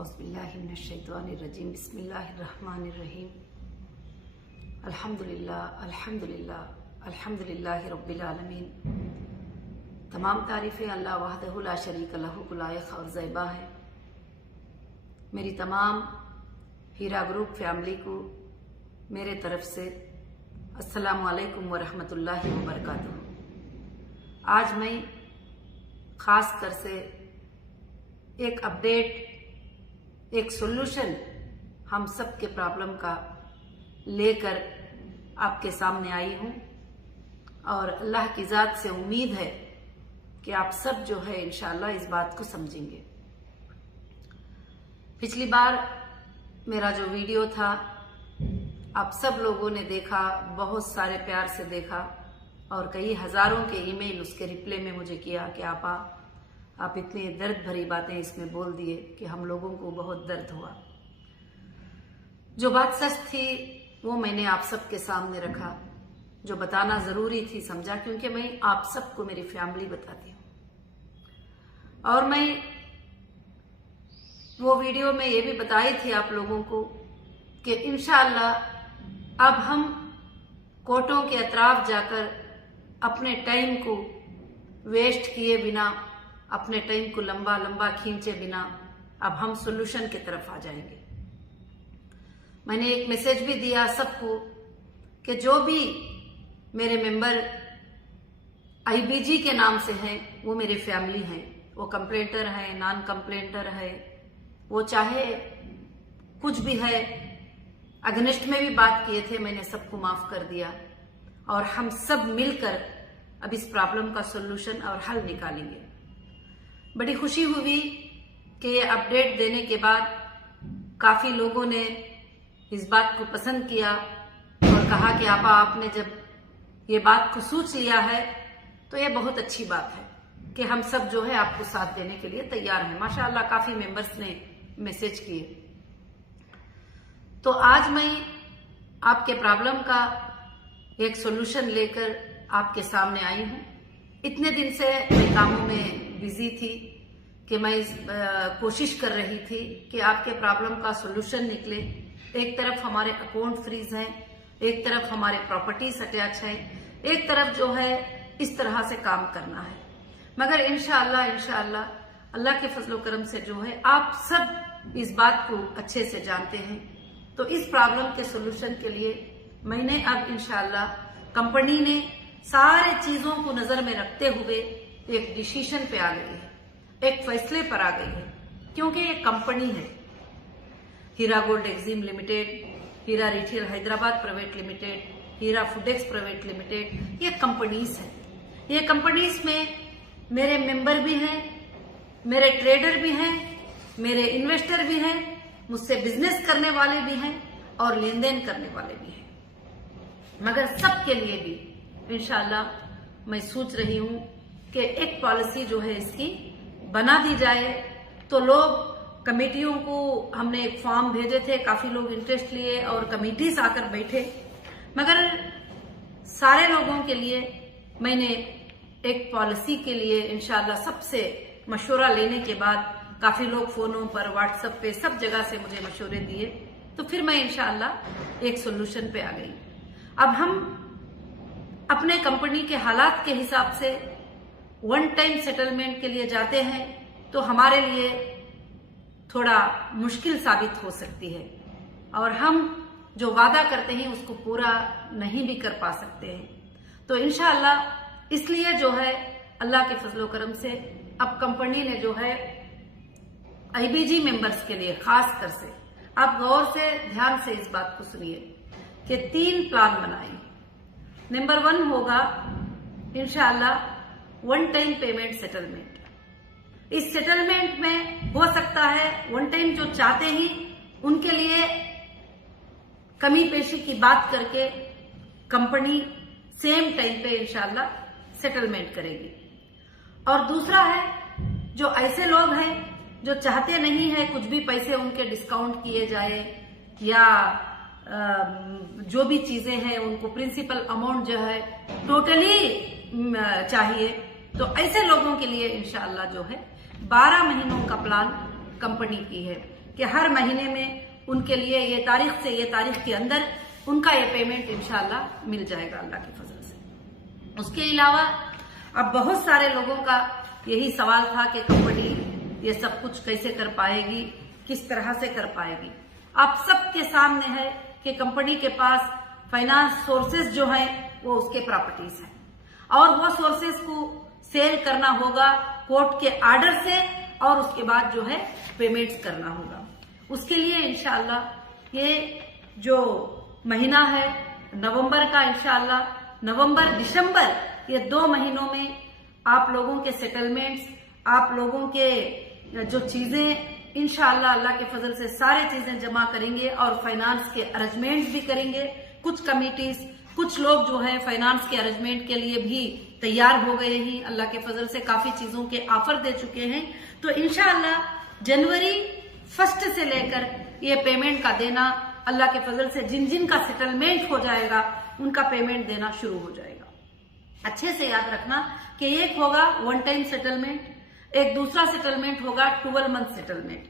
औज़ुबिल्लाहिमिनश्शैतानिर्रजीम बिस्मिल्लाहिर्रहमानिर्रहीम अल्हम्दुलिल्लाह अल्हम्दुलिल्लाह अल्हम्दुलिल्लाहि रब्बिल आलमीन। तमाम तारीफ़ें अल्लाह वहदहु ला शरीक लहू को लायक और ज़ैबा है। मेरी तमाम हीरा ग्रुप फैमिली को मेरे तरफ से अस्सलामु अलैकुम व रहमतुल्लाहि व बरकातुहू। आज मैं ख़ास कर से एक अपडेट, एक सॉल्यूशन हम सब के प्रॉब्लम का लेकर आपके सामने आई हूं और अल्लाह की ज़ात से उम्मीद है कि आप सब जो है इंशाअल्लाह इस बात को समझेंगे। पिछली बार मेरा जो वीडियो था आप सब लोगों ने देखा, बहुत सारे प्यार से देखा और कई हजारों के ईमेल उसके रिप्लाई में मुझे किया कि आप इतनी दर्द भरी बातें इसमें बोल दिए कि हम लोगों को बहुत दर्द हुआ। जो बात सच थी वो मैंने आप सबके सामने रखा, जो बताना जरूरी थी समझा, क्योंकि मैं आप सबको मेरी फैमिली बताती हूँ। और मैं वो वीडियो में ये भी बताई थी आप लोगों को कि इंशाअल्लाह अब हम कोर्टों के अतराफ जाकर अपने टाइम को वेस्ट किए बिना, अपने टाइम को लंबा लंबा खींचे बिना अब हम सॉल्यूशन की तरफ आ जाएंगे। मैंने एक मैसेज भी दिया सबको कि जो भी मेरे मेंबर आईबीजी के नाम से हैं वो मेरे फैमिली हैं, वो कंप्लेंटर हैं, नॉन कंप्लेंटर है, वो चाहे कुछ भी है, अगेंस्ट में भी बात किए थे, मैंने सबको माफ कर दिया और हम सब मिलकर अब इस प्रॉब्लम का सॉल्यूशन और हल निकालेंगे। बड़ी खुशी हुई कि ये अपडेट देने के बाद काफी लोगों ने इस बात को पसंद किया और कहा कि आपने जब ये बात को सोच लिया है तो ये बहुत अच्छी बात है कि हम सब जो है आपको साथ देने के लिए तैयार हैं। माशाअल्लाह काफी मेंबर्स ने मैसेज किए। तो आज मैं आपके प्रॉब्लम का एक सॉल्यूशन लेकर आपके सामने आई हूं। इतने दिन से मैं कामों में बिजी थी कि मैं कोशिश कर रही थी कि आपके प्रॉब्लम का सॉल्यूशन निकले। एक तरफ हमारे अकाउंट फ्रीज हैं, एक तरफ हमारे प्रॉपर्टीज अटैच है, एक तरफ जो है इस तरह से काम करना है। मगर इंशाअल्लाह अल्लाह के फजलो करम से जो है आप सब इस बात को अच्छे से जानते हैं। तो इस प्रॉब्लम के सॉल्यूशन के लिए मैंने अब इंशाअल्लाह कंपनी ने सारे चीजों को नजर में रखते हुए एक डिसीजन पे आ गई है, एक फैसले पर आ गई है, क्योंकि ये कंपनी है हीरा गोल्ड एक्जिम लिमिटेड, हीरा रिटेल हैदराबाद प्राइवेट लिमिटेड, हीरा फूडेक्स प्राइवेट लिमिटेड, ये कंपनीज है। ये कंपनीज में मेरे मेंबर भी हैं, मेरे ट्रेडर भी हैं, मेरे इन्वेस्टर भी हैं, मुझसे बिजनेस करने वाले भी हैं और लेन देन करने वाले भी हैं। मगर सबके लिए भी इंशाअल्लाह मैं सोच रही हूं कि एक पॉलिसी जो है इसकी बना दी जाए। तो लोग कमेटियों को हमने एक फॉर्म भेजे थे, काफी लोग इंटरेस्ट लिए और कमेटीज आकर बैठे, मगर सारे लोगों के लिए मैंने एक पॉलिसी के लिए इंशाअल्लाह सबसे मशवरा लेने के बाद काफी लोग फोनों पर, व्हाट्सएप पे, सब जगह से मुझे मशवरे दिए, तो फिर मैं इंशाअल्लाह एक सॉल्यूशन पे आ गई। अब हम अपने कंपनी के हालात के हिसाब से वन टाइम सेटलमेंट के लिए जाते हैं तो हमारे लिए थोड़ा मुश्किल साबित हो सकती है और हम जो वादा करते हैं उसको पूरा नहीं भी कर पा सकते हैं। तो इंशाअल्लाह इसलिए जो है अल्लाह के फजलो करम से अब कंपनी ने जो है आईबीजी मेंबर्स के लिए खास कर से, आप गौर से ध्यान से इस बात को सुनिए कि 3 प्लान बनाए। नंबर 1 होगा इंशाअल्लाह वन टाइम पेमेंट सेटलमेंट। इस सेटलमेंट में हो सकता है वन टाइम जो चाहते ही उनके लिए कमी पेशी की बात करके कंपनी सेम टाइम पे इंशाअल्लाह सेटलमेंट करेगी। और दूसरा है जो ऐसे लोग हैं जो चाहते नहीं है कुछ भी पैसे उनके डिस्काउंट किए जाए या जो भी चीजें हैं उनको प्रिंसिपल अमाउंट जो है टोटली चाहिए, तो ऐसे लोगों के लिए इंशाअल्लाह जो है 12 महीनों का प्लान कंपनी की है। कि हर महीने में उनके लिए ये तारीख से ये तारीख के अंदर उनका ये पेमेंट इंशाल्लाह मिल जाएगा अल्लाह की फजल से। उसके अलावा अब बहुत सारे लोगों का यही सवाल था कि कंपनी ये सब कुछ कैसे कर पाएगी, किस तरह से कर पाएगी। आप सबके सामने है कि कंपनी के पास फाइनेंस सोर्सेज जो है वो उसके प्रॉपर्टीज हैं और वो सोर्सेज को सेल करना होगा कोर्ट के ऑर्डर से और उसके बाद जो है पेमेंट्स करना होगा। उसके लिए इंशाल्लाह ये जो महीना है नवंबर का, इंशाल्लाह नवंबर दिसंबर ये 2 महीनों में आप लोगों के सेटलमेंट्स, आप लोगों के जो चीजें इंशाअल्लाह अल्लाह के फजल से सारे चीजें जमा करेंगे और फाइनेंस के अरेंजमेंट्स भी करेंगे। कुछ कमिटीज, कुछ लोग जो है फाइनेंस के अरेंजमेंट के लिए भी तैयार हो गए हैं, अल्लाह के फजल से काफी चीजों के ऑफर दे चुके हैं। तो इंशाअल्लाह जनवरी 1 से लेकर ये पेमेंट का देना अल्लाह के फजल से जिन जिन का सेटलमेंट हो जाएगा उनका पेमेंट देना शुरू हो जाएगा। अच्छे से याद रखना कि एक होगा 1 टाइम सेटलमेंट, एक दूसरा सेटलमेंट होगा 12 मंथ सेटलमेंट।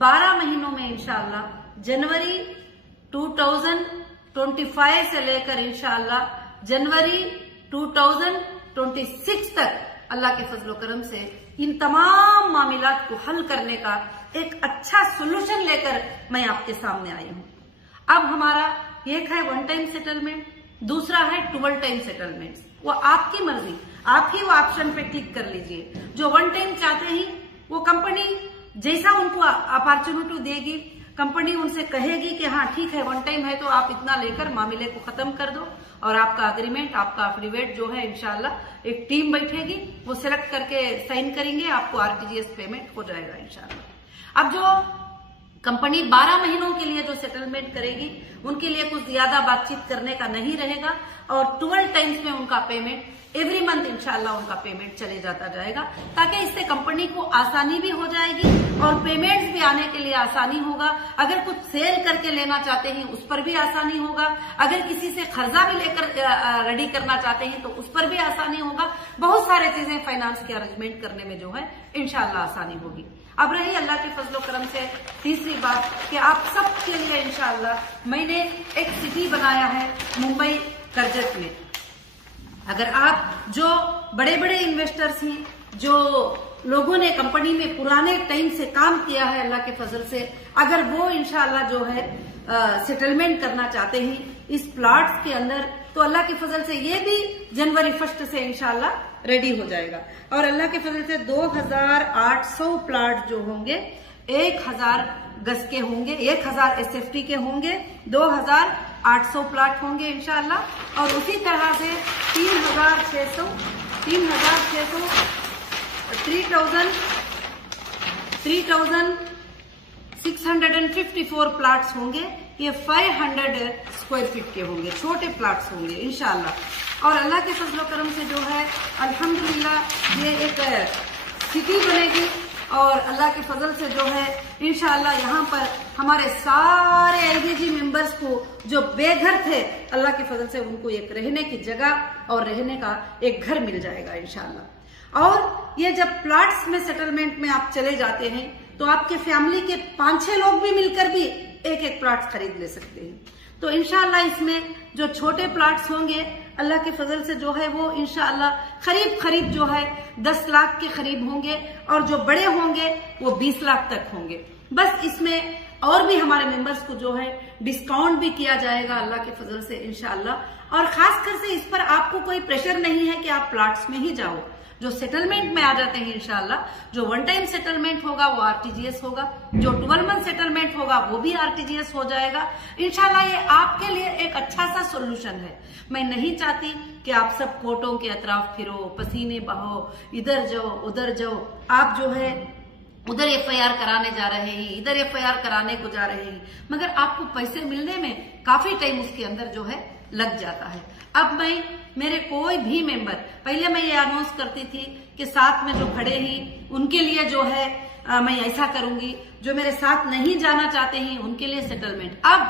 12 महीनों में इंशाअल्लाह जनवरी 2025 से लेकर इंशाअल्लाह जनवरी 2026 तक अल्लाह के फजलो करम से इन तमाम मामलात को हल करने का एक अच्छा सोल्यूशन लेकर मैं आपके सामने आई हूं। अब हमारा एक है 1 टाइम सेटलमेंट, दूसरा है 12 टाइम सेटलमेंट। वो आपकी मर्जी, आप ही वो ऑप्शन पे क्लिक कर लीजिए। जो 1 टाइम चाहते हैं वो कंपनी जैसा उनको अपॉर्चुनिटी देगी, कंपनी उनसे कहेगी कि हाँ ठीक है 1 टाइम है तो आप इतना लेकर मामले को खत्म कर दो और आपका अग्रीमेंट, आपका एफिडेविट जो है इंशाल्लाह एक टीम बैठेगी, वो सिलेक्ट करके साइन करेंगे, आपको आरटीजीएस पेमेंट हो जाएगा इंशाल्लाह। अब जो कंपनी 12 महीनों के लिए जो सेटलमेंट करेगी उनके लिए कुछ ज्यादा बातचीत करने का नहीं रहेगा और 12 टाइम्स में उनका पेमेंट एवरी मंथ इंशाल्लाह उनका पेमेंट चले जाता जाएगा, ताकि इससे कंपनी को आसानी भी हो जाएगी और पेमेंट्स भी आने के लिए आसानी होगा। अगर कुछ सेल करके लेना चाहते हैं उस पर भी आसानी होगा, अगर किसी से कर्जा भी लेकर रेडी करना चाहते हैं तो उस पर भी आसानी होगा। बहुत सारे चीजें फाइनेंस के अरेंजमेंट करने में जो है इंशाल्लाह आसानी होगी। अब रही अल्लाह के फजलो करम से तीसरी बात कि आप सबके लिए इंशाल्लाह मैंने एक सिटी बनाया है मुंबई करजत में। अगर आप जो बड़े बड़े इन्वेस्टर्स हैं, जो लोगों ने कंपनी में पुराने टाइम से काम किया है अल्लाह के फजल से, अगर वो इंशाल्लाह जो है सेटलमेंट करना चाहते हैं इस प्लॉट्स के अंदर, तो अल्लाह के फजल से ये भी जनवरी 1 से इंशाल्लाह रेडी हो जाएगा। और अल्लाह के फजल से 2800 प्लॉट जो होंगे 1000 गज के होंगे, 1000 SFT के होंगे, 2800 प्लॉट होंगे इंशाल्लाह। और उसी तरह से 3600 3654 प्लॉट्स होंगे। ये 500 स्क्वायर फीट के होंगे, छोटे प्लॉट्स होंगे इंशाल्लाह। और अल्लाह के फजलो करम से जो है अल्हम्दुलिल्लाह ये एक सिटी बनेगी और अल्लाह के फजल से जो है इंशाल्लाह यहाँ पर हमारे सारे LDG मेंबर्स को जो बेघर थे अल्लाह के फजल से उनको एक रहने की जगह और रहने का एक घर मिल जाएगा इंशाल्लाह। और ये जब प्लॉट्स में सेटलमेंट में आप चले जाते हैं तो आपके फैमिली के 5-6 लोग भी मिलकर भी एक प्लॉट खरीद ले सकते हैं। तो इंशाल्लाह इसमें जो छोटे प्लॉट्स होंगे अल्लाह के फजल से जो है वो इंशाल्लाह करीब जो है 10 लाख के करीब होंगे और जो बड़े होंगे वो 20 लाख तक होंगे। बस इसमें और भी हमारे मेंबर्स को जो है डिस्काउंट भी किया जाएगा अल्लाह के फजल से इंशाल्लाह। और खासकर से इस पर आपको कोई प्रेशर नहीं है कि आप प्लॉट्स में ही जाओ, जो सेटलमेंट में आ जाते हैं इंशाल्लाह। जो 1 टाइम सेटलमेंट होगा वो आरटीजीएस होगा, जो 12 मंथ सेटलमेंट होगा वो भी आरटीजीएस हो जाएगा इंशाल्लाह। ये आपके लिए एक अच्छा सा सोल्यूशन है। मैं नहीं चाहती कि आप सब कोर्टों के अतराफ फिरो, पसीने बहो, इधर जाओ उधर जाओ। आप जो है उधर FIR कराने जा रहे हैं, इधर FIR कराने को जा रहे हैं, मगर आपको पैसे मिलने में काफी टाइम उसके अंदर जो है लग जाता है। अब मैं मेरे कोई भी मेंबर, पहले मैं ये अनाउंस करती थी कि साथ में जो खड़े हैं उनके लिए जो है मैं ऐसा करूंगी, जो मेरे साथ नहीं जाना चाहते हैं उनके लिए सेटलमेंट। अब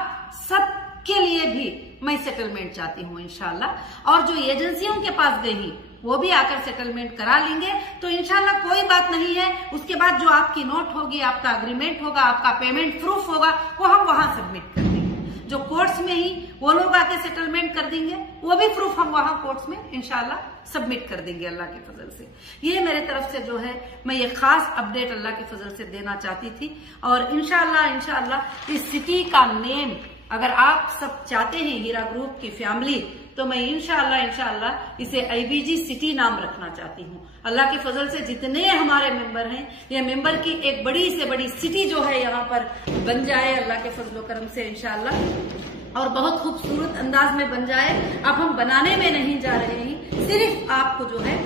सबके लिए भी मैं सेटलमेंट चाहती हूँ इंशाल्लाह। और जो एजेंसियों के पास गई वो भी आकर सेटलमेंट करा लेंगे। तो इंशाल्लाह कोई बात नहीं है। उसके बाद जो आपकी नोट होगी, आपका अग्रीमेंट होगा, आपका पेमेंट प्रूफ होगा, वो हम वहां सबमिट कर देंगे। जो कोर्ट्स में ही वो लोग आके सेटलमेंट कर देंगे, वो भी प्रूफ हम वहां कोर्ट्स में इंशाल्लाह सबमिट कर देंगे अल्लाह के फजल से। ये मेरे तरफ से जो है मैं ये खास अपडेट अल्लाह के फजल से देना चाहती थी। और इंशाल्लाह इस सिटी का नेम अगर आप सब चाहते हैं हीरा ग्रुप की फैमिली, तो मैं इंशाल्लाह इसे IBG सिटी नाम रखना चाहती हूँ। अल्लाह के फजल से जितने हमारे मेंबर हैं, ये मेंबर की एक बड़ी से बड़ी सिटी जो है यहाँ पर बन जाए अल्लाह के फजल करम से इंशाल्लाह, और बहुत खूबसूरत अंदाज में बन जाए। अब हम बनाने में नहीं जा रहे हैं, सिर्फ आपको जो है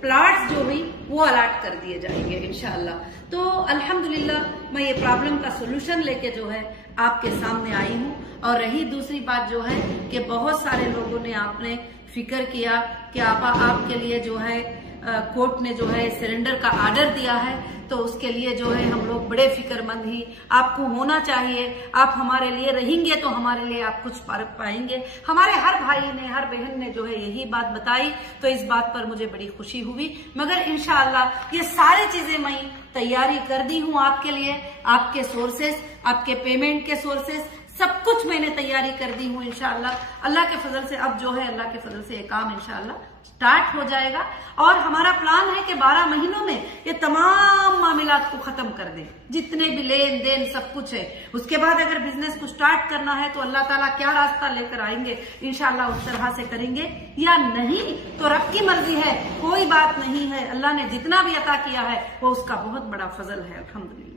प्लाट्स जो हुई वो अलाट कर दिए जाएंगे इंशाल्लाह। तो अल्हम्दुलिल्लाह मैं ये प्रॉब्लम का सोल्यूशन लेके जो है आपके सामने आई हूँ। और रही दूसरी बात जो है कि बहुत सारे लोगों ने आपने फिक्र किया कि आपके लिए जो है कोर्ट ने जो है सरेंडर का आर्डर दिया है, तो उसके लिए जो है हम लोग बड़े फिक्रमंद ही। आपको होना चाहिए, आप हमारे लिए रहेंगे तो हमारे लिए आप कुछ पाएंगे। हमारे हर भाई ने, हर बहन ने जो है यही बात बताई, तो इस बात पर मुझे बड़ी खुशी हुई। मगर इंशाअल्लाह ये सारी चीजें मैं तैयारी कर दी हूँ आपके लिए, आपके सोर्सेस, आपके पेमेंट के सोर्सेस, सब कुछ मैंने तैयारी कर दी हूँ इंशाअल्लाह। अल्लाह के फजल से अब जो है अल्लाह के फजल से ये काम इंशाअल्लाह स्टार्ट हो जाएगा। और हमारा प्लान है कि 12 महीनों में ये तमाम मामलात को खत्म कर दें, जितने भी लेन देन सब कुछ है। उसके बाद अगर बिजनेस को स्टार्ट करना है तो अल्लाह ताला क्या रास्ता लेकर आएंगे इंशाअल्लाह उस तरह से करेंगे, या नहीं तो रब की मर्जी है, कोई बात नहीं है। अल्लाह ने जितना भी अता किया है वो उसका बहुत बड़ा फजल है अल्हम्दुलिल्लाह।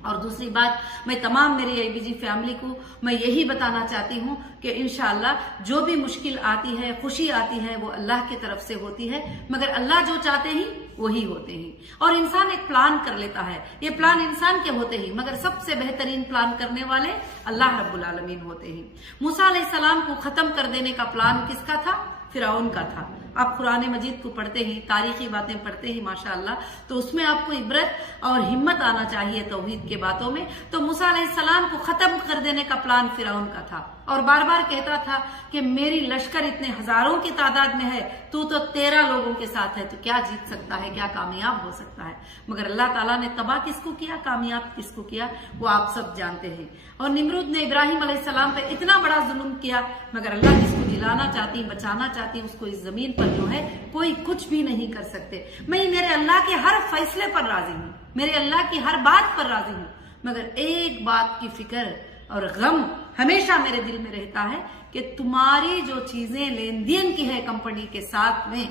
और दूसरी बात, मैं तमाम मेरी IBG फैमिली को मैं यही बताना चाहती हूँ कि इंशाअल्लाह जो भी मुश्किल आती है, खुशी आती है, वो अल्लाह की तरफ से होती है। मगर अल्लाह जो चाहते हैं वही होते हैं। और इंसान एक प्लान कर लेता है, ये प्लान इंसान के होते ही, मगर सबसे बेहतरीन प्लान करने वाले अल्लाह रब्बुल आलमीन होते हैं। मूसा अलैहिस्सलाम को खत्म कर देने का प्लान किसका था? फिरौन का था। आप कुरान मजीद को पढ़ते ही, तारीखी बातें पढ़ते ही माशाअल्लाह, तो उसमें आपको इबरत और हिम्मत आना चाहिए तौहीद के बातों में। तो मूसा अलैहिस्सलाम को खत्म कर देने का प्लान फिरौन का था, और बार बार कहता था कि मेरी लश्कर इतने हजारों की तादाद में है, तू तो 13 लोगों के साथ है, तो क्या जीत सकता है, क्या कामयाब हो सकता है। मगर अल्लाह ताला ने तबाह किसको किया, कामयाब किसको किया, वो आप सब जानते हैं। और निमरूद ने इब्राहिम अलैहिस्सलाम पे इतना बड़ा जुल्म किया, मगर अल्लाह जिसको जिलाना चाहती, बचाना चाहती, उसको इस जमीन पर जो है कोई कुछ भी नहीं कर सकते। मैं मेरे अल्लाह के हर फैसले पर राजी हूँ, मेरे अल्लाह की हर बात पर राजी हूँ, मगर एक बात की फिक्र और गम हमेशा मेरे दिल में रहता है कि तुम्हारी जो चीजें लेन देन की है कंपनी के साथ में,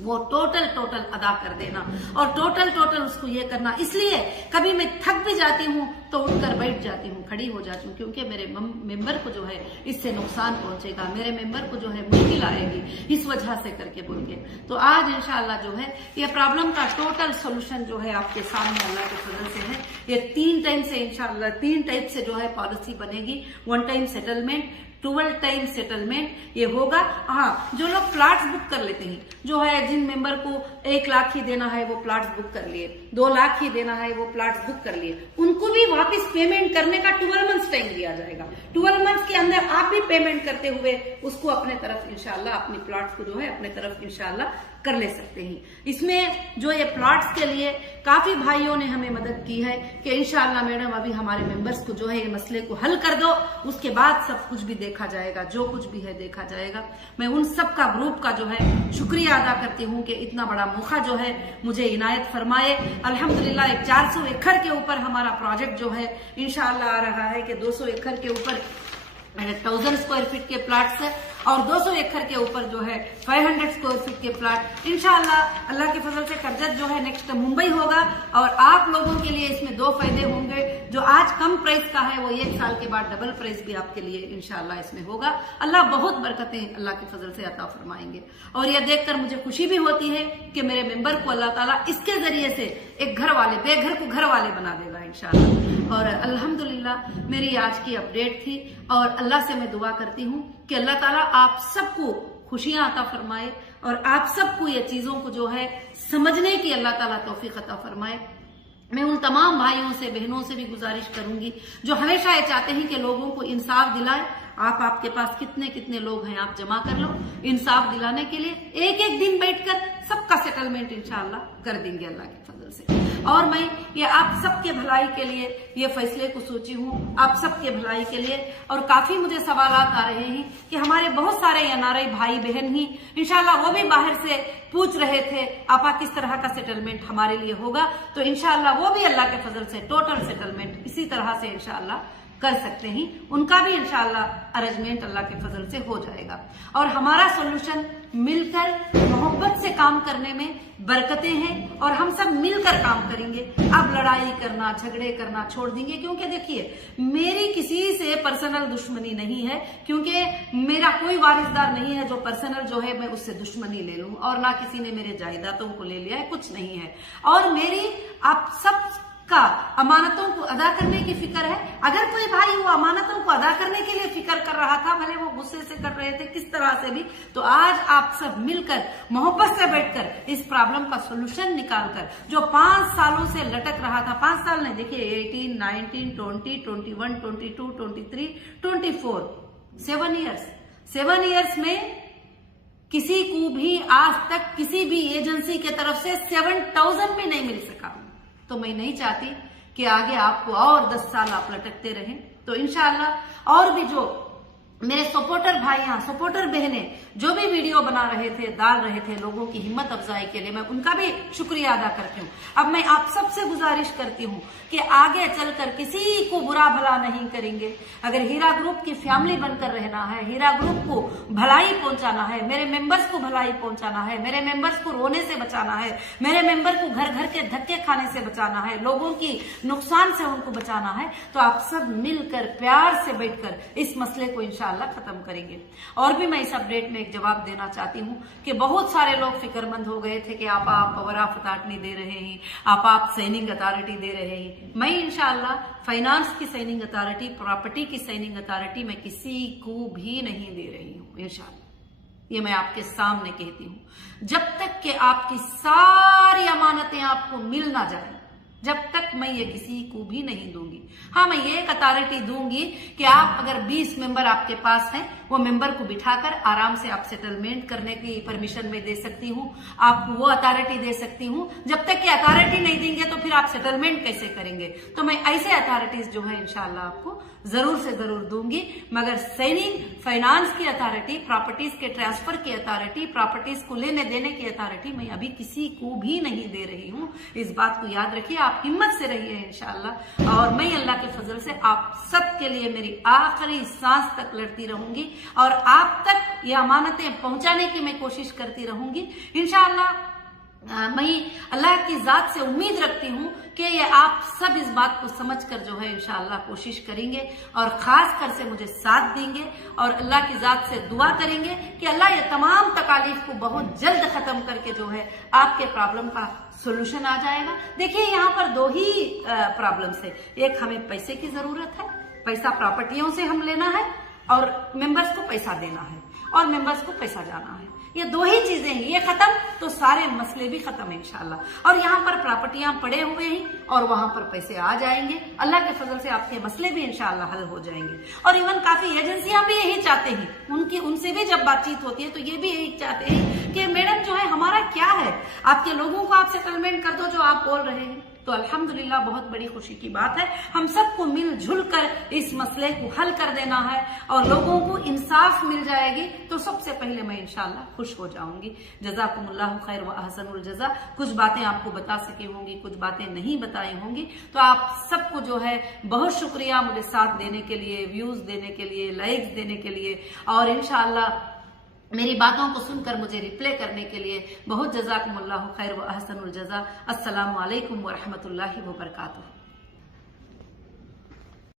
वो टोटल अदा कर देना, और टोटल उसको ये करना। इसलिए कभी मैं थक भी जाती हूँ तो उठकर बैठ जाती हूँ, खड़ी हो जाती हूँ, क्योंकि मेरे मेंबर को जो है इससे नुकसान पहुंचेगा, मेरे मेंबर को जो है मुश्किल आएगी, इस वजह से करके बोल के। तो आज इंशाल्लाह जो है ये प्रॉब्लम का टोटल सोल्यूशन जो है आपके सामने अल्लाह के फजल से है। ये 3 टाइम से इंशाल्लाह 3 टाइप से जो है पॉलिसी बनेगी। 1 टाइम सेटलमेंट, 12 टाइम सेटलमेंट ये होगा। हाँ, जो लोग फ्लैट्स बुक कर लेते हैं, जो है जिन मेंबर को 1 लाख ही देना है वो प्लाट्स बुक कर लिए, 2 लाख ही देना है वो प्लाट्स बुक कर लिए, उनको भी वापस पेमेंट करने का 12 मंथ्स टाइम दिया जाएगा। 12 मंथ्स के अंदर आप भी पेमेंट करते हुए उसको अपने तरफ इंशाल्लाह, अपनी प्लाट्स को जो है अपने तरफ इंशाल्लाह कर ले सकते हैं। इसमें जो ये प्लॉट्स के लिए काफी भाइयों ने हमें मदद की है कि इंशाअल्लाह मैडम अभी हमारे मेंबर्स को जो है ये मसले को हल कर दो, उसके बाद सब कुछ भी देखा जाएगा, जो कुछ भी है देखा जाएगा। मैं उन सब का ग्रुप का जो है शुक्रिया अदा करती हूँ कि इतना बड़ा मौका जो है मुझे इनायत फरमाए। अल्हम्दुलिल्लाह एक 400 एकड़ के ऊपर हमारा प्रोजेक्ट जो है इंशाअल्लाह आ रहा है कि 200 एकड़ के ऊपर 1000 स्क्वायर फीट के प्लाट्स है, और 200 एकड़ के ऊपर जो है 500 स्क्वायर फीट के प्लाट इंशाअल्लाह अल्लाह के फजल से कर्जत जो है नेक्स्ट मुंबई होगा। और आप लोगों के लिए इसमें 2 फायदे होंगे, जो आज कम प्राइस का है वो 1 साल के बाद डबल प्राइस भी आपके लिए इंशाअल्लाह इसमें होगा। अल्लाह बहुत बरकतें अल्लाह के फजल से अता फरमाएंगे। और यह देखकर मुझे खुशी भी होती है कि मेरे मेंबर को अल्लाह ताला इसके जरिए से एक घर वाले, बेघर को घर वाले बना देगा इंशाअल्लाह। और अल्हम्दुलिल्लाह मेरी आज की अपडेट थी, और अल्लाह से मैं दुआ करती हूँ कि अल्लाह ताला आप सबको खुशियां अता फरमाए, और आप सबको ये चीजों को जो है समझने की अल्लाह ताला तौफीक अता फरमाए। मैं उन तमाम भाइयों से, बहनों से भी गुजारिश करूंगी जो हमेशा ये चाहते हैं कि लोगों को इंसाफ दिलाए, आपके पास कितने कितने लोग हैं आप जमा कर लो, इंसाफ दिलाने के लिए एक एक दिन बैठकर सबका सेटलमेंट इंशाअल्लाह कर देंगे अल्लाह के फजल से। और मैं ये आप सबके भलाई के लिए ये फैसले को सोची हूँ, आप सबके भलाई के लिए। और काफी मुझे सवालात आ रहे हैं कि हमारे बहुत सारे एनआरआई भाई बहन ही इंशाल्लाह वो भी बाहर से पूछ रहे थे आपा किस तरह का सेटलमेंट हमारे लिए होगा, तो इंशाल्लाह वो भी अल्लाह के फजल से टोटल सेटलमेंट इसी तरह से इंशाल्लाह कर सकते हैं, उनका भी इंशाल्लाह अरेंजमेंट अल्लाह के फजल से हो जाएगा। और हमारा सोल्यूशन मिलकर मोहब्बत से काम करने में बरकतें हैं और हम सब मिलकर काम करेंगे। अब लड़ाई करना झगड़े करना छोड़ देंगे, क्योंकि देखिए मेरी किसी से पर्सनल दुश्मनी नहीं है, क्योंकि मेरा कोई वारिसदार नहीं है जो पर्सनल जो है मैं उससे दुश्मनी ले लूं, और ना किसी ने मेरे जायदादों को ले लिया है, कुछ नहीं है। और मेरी आप सब का अमानतों को अदा करने की फिक्र है। अगर कोई भाई वो अमानतों को अदा करने के लिए फिक्र कर रहा था, भले वो गुस्से से कर रहे थे किस तरह से भी, तो आज आप सब मिलकर मोहब्बत से बैठकर इस प्रॉब्लम का सोल्यूशन निकालकर, जो 5 सालों से लटक रहा था, 5 साल नहीं देखिए 18, 19, 20, 21, 22, 23, 24, 7 ईयर्स में किसी को भी आज तक किसी भी एजेंसी के तरफ से 7,000 भी नहीं मिल सका। तो मैं नहीं चाहती कि आगे आपको और 10 साल आप लटकते रहें। तो इंशाअल्लाह और भी जो मेरे सपोर्टर भाइयां सपोर्टर बहनें जो भी वीडियो बना रहे थे, डाल रहे थे लोगों की हिम्मत अफजाई के लिए, मैं उनका भी शुक्रिया अदा करती हूँ। अब मैं आप सबसे गुजारिश करती हूँ कि आगे चलकर किसी को बुरा भला नहीं करेंगे। अगर हीरा ग्रुप की फैमिली बनकर रहना है, हीरा ग्रुप को भलाई पहुंचाना है, मेरे मेंबर्स को भलाई पहुंचाना है, मेरे मेंबर्स को रोने से बचाना है, मेरे मेंबर को घर घर के धक्के खाने से बचाना है, लोगों की नुकसान से उनको बचाना है, तो आप सब मिलकर प्यार से बैठकर इस मसले को इंशाअल्लाह खत्म करेंगे। और भी मैं इस अपडेट में एक जवाब देना चाहती हूँ कि बहुत सारे लोग फिक्रमंद हो गए थे कि आप पावर ऑफ अथॉरिटी दे रहे हैं, आप साइनिंग अथॉरिटी दे रहे हैं। मैं इंशाअल्लाह फाइनेंस की साइनिंग अथॉरिटी, प्रॉपर्टी की साइनिंग अथॉरिटी मैं किसी को भी नहीं दे रही हूँ इंशाअल्लाह। ये मैं आपके सामने कहती हूँ। जब तक कि आपकी सारी अमानतें आपको मिल ना जाए, जब तक मैं ये किसी को भी नहीं दूंगी। हाँ, मैं ये एक अथॉरिटी दूंगी कि आप अगर 20 मेंबर आपके पास हैं, वो मेंबर को बिठाकर आराम से आप सेटलमेंट करने की परमिशन में दे सकती हूँ, आपको वो अथॉरिटी दे सकती हूँ। जब तक कि अथॉरिटी नहीं देंगे तो फिर आप सेटलमेंट कैसे करेंगे? तो मैं ऐसे अथॉरिटीज जो है इंशाल्लाह आपको जरूर से जरूर दूंगी। मगर साइनिंग फाइनेंस की अथॉरिटी, प्रॉपर्टीज के ट्रांसफर की अथॉरिटी, प्रॉपर्टीज को लेने देने की अथॉरिटी मैं अभी किसी को भी नहीं दे रही हूँ। इस बात को याद रखिए, आप हिम्मत से रहिए इंशाअल्लाह। और मैं अल्लाह के फजल से आप सबके लिए मेरी आखिरी सांस तक लड़ती रहूंगी और आप तक ये अमानतें पहुंचाने की मैं कोशिश करती रहूंगी इंशाअल्लाह। मैं अल्लाह की जात से उम्मीद रखती हूँ कि ये आप सब इस बात को समझकर जो है इंशाअल्लाह कोशिश करेंगे और खास कर से मुझे साथ देंगे और अल्लाह की जात से दुआ करेंगे कि अल्लाह ये तमाम तकालीफ को बहुत जल्द खत्म करके जो है आपके प्रॉब्लम का सोल्यूशन आ जाएगा। देखिए यहाँ पर 2 ही प्रॉब्लम्स है। एक, हमें पैसे की जरूरत है, पैसा प्रॉपर्टियों से हम लेना है और मेंबर्स को पैसा देना है और मेंबर्स को पैसा जाना है। ये 2 ही चीजें हैं, ये खत्म तो सारे मसले भी खत्म है इंशाल्लाह। और यहाँ पर प्रॉपर्टियां पड़े हुए हैं और वहां पर पैसे आ जाएंगे। अल्लाह के फजल से आपके मसले भी इंशाल्लाह हल हो जाएंगे। और इवन काफी एजेंसियां भी यही चाहते हैं, उनसे भी जब बातचीत होती है तो ये भी यही चाहते हैं कि मैडम जो है हमारा क्या है, आपके लोगों को आप सेटलमेंट कर दो जो आप बोल रहे हैं। तो अल्हम्दुलिल्लाह बहुत बड़ी खुशी की बात है। हम सबको मिलजुल कर इस मसले को हल कर देना है और लोगों को इंसाफ मिल जाएगी तो सबसे पहले मैं इंशाअल्लाह खुश हो जाऊंगी। जज़ाकुमुल्लाहु खैर व अहसनुल जज़ा। कुछ बातें आपको बता सकी होंगी, कुछ बातें नहीं बताई होंगी, तो आप सबको जो है बहुत शुक्रिया मुझे साथ देने के लिए, व्यूज देने के लिए, लाइक्स देने के लिए और इंशाअल्लाह मेरी बातों को सुनकर मुझे रिप्लाई करने के लिए बहुत जज़ाकुमुल्लाहु खैर व अहसनुल जज़ा। अस्सलामु अलैकुम व रहमतुल्लाहि व बरकातुहू।